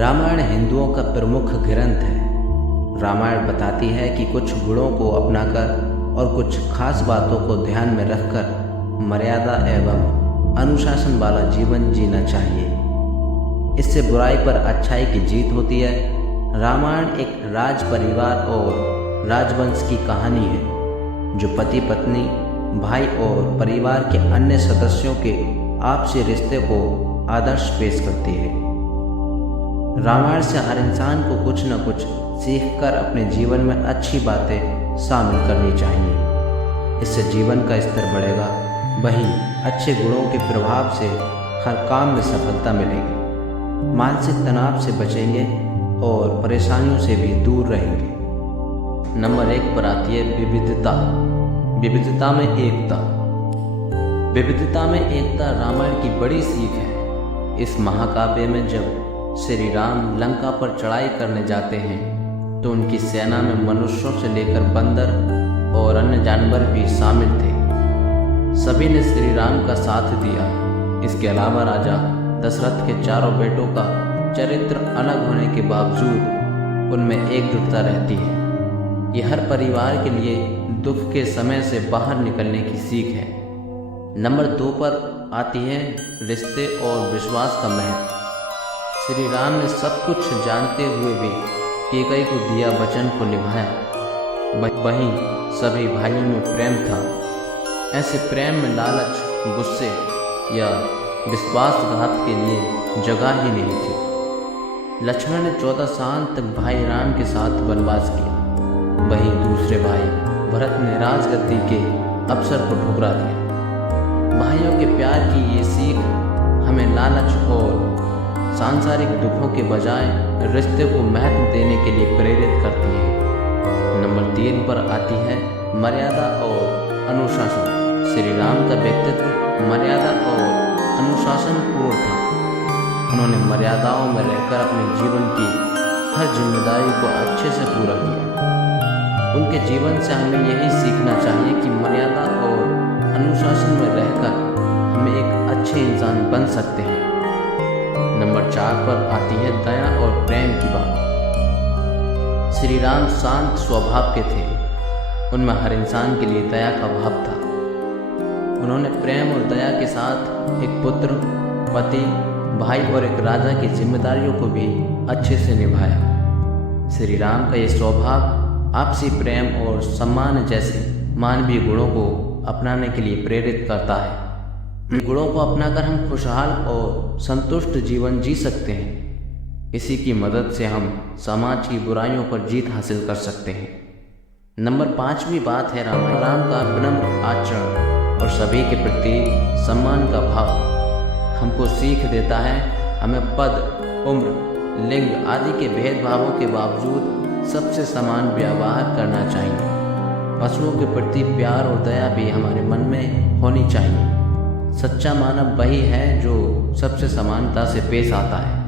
रामायण हिंदुओं का प्रमुख ग्रंथ है। रामायण बताती है कि कुछ गुणों को अपनाकर और कुछ खास बातों को ध्यान में रखकर मर्यादा एवं अनुशासन वाला जीवन जीना चाहिए। इससे बुराई पर अच्छाई की जीत होती है। रामायण एक राज परिवार और राजवंश की कहानी है जो पति पत्नी, भाई और परिवार के अन्य सदस्यों के आपसी रिश्ते को आदर्श पेश करती है। रामायण से हर इंसान को कुछ न कुछ सीखकर अपने जीवन में अच्छी बातें शामिल करनी चाहिए। इससे जीवन का स्तर बढ़ेगा, वहीं अच्छे गुणों के प्रभाव से हर काम में सफलता मिलेगी, मानसिक तनाव से बचेंगे और परेशानियों से भी दूर रहेंगे। नंबर 1 पर आती है विविधता। विविधता में एकता। विविधता में एकता रामायण की बड़ी सीख है। इस महाकाव्य में जब श्री राम लंका पर चढ़ाई करने जाते हैं तो उनकी सेना में मनुष्यों से लेकर बंदर और अन्य जानवर भी शामिल थे। सभी ने श्री राम का साथ दिया। इसके अलावा राजा दशरथ के चारों बेटों का चरित्र अलग होने के बावजूद उनमें एकजुटता रहती है। यह हर परिवार के लिए दुख के समय से बाहर निकलने की सीख है। नंबर 2 पर आती है रिश्ते और विश्वास का महत्व। श्री राम ने सब कुछ जानते हुए भी कैकेयी को दिया वचन को निभाया। वहीं सभी भाइयों में प्रेम था। ऐसे प्रेम में लालच, गुस्से या विश्वासघात के लिए जगह ही नहीं थी। लक्ष्मण ने 14 साल तक भाई राम के साथ वनवास किया। वहीं दूसरे भाई भरत ने राजगद्दी के अवसर को ठुकरा दिया। भाइयों के प्यार की ये सीख हमें लालच और सांसारिक दुखों के बजाय रिश्ते को महत्व देने के लिए प्रेरित करती है। नंबर 3 पर आती है मर्यादा और अनुशासन। श्री राम का व्यक्तित्व मर्यादा और अनुशासन पूर्ण था। उन्होंने मर्यादाओं में रहकर अपने जीवन की हर जिम्मेदारी को अच्छे से पूरा किया। उनके जीवन से हमें यही सीखना चाहिए कि मर्यादा और अनुशासन में रहकर हम एक अच्छे इंसान बन सकते हैं। नंबर 4 पर आती है दया और प्रेम की बात। श्री राम शांत स्वभाव के थे। उनमें हर इंसान के लिए दया का भाव था। उन्होंने प्रेम और दया के साथ एक पुत्र, पति, भाई और एक राजा की जिम्मेदारियों को भी अच्छे से निभाया। श्री राम का ये स्वभाव आपसी प्रेम और सम्मान जैसे मानवीय गुणों को अपनाने के लिए प्रेरित करता है। इन गुणों को अपनाकर हम खुशहाल और संतुष्ट जीवन जी सकते हैं। इसी की मदद से हम समाज की बुराइयों पर जीत हासिल कर सकते हैं। नंबर 5वीं बात है राम का विनम्र आचरण और सभी के प्रति सम्मान का भाव। हमको सीख देता है हमें पद, उम्र, लिंग आदि के भेदभावों के बावजूद सबसे समान व्यवहार करना चाहिए। पशुओं के प्रति प्यार और दया भी हमारे मन में होनी चाहिए। सच्चा मानव वही है जो सबसे समानता से पेश आता है।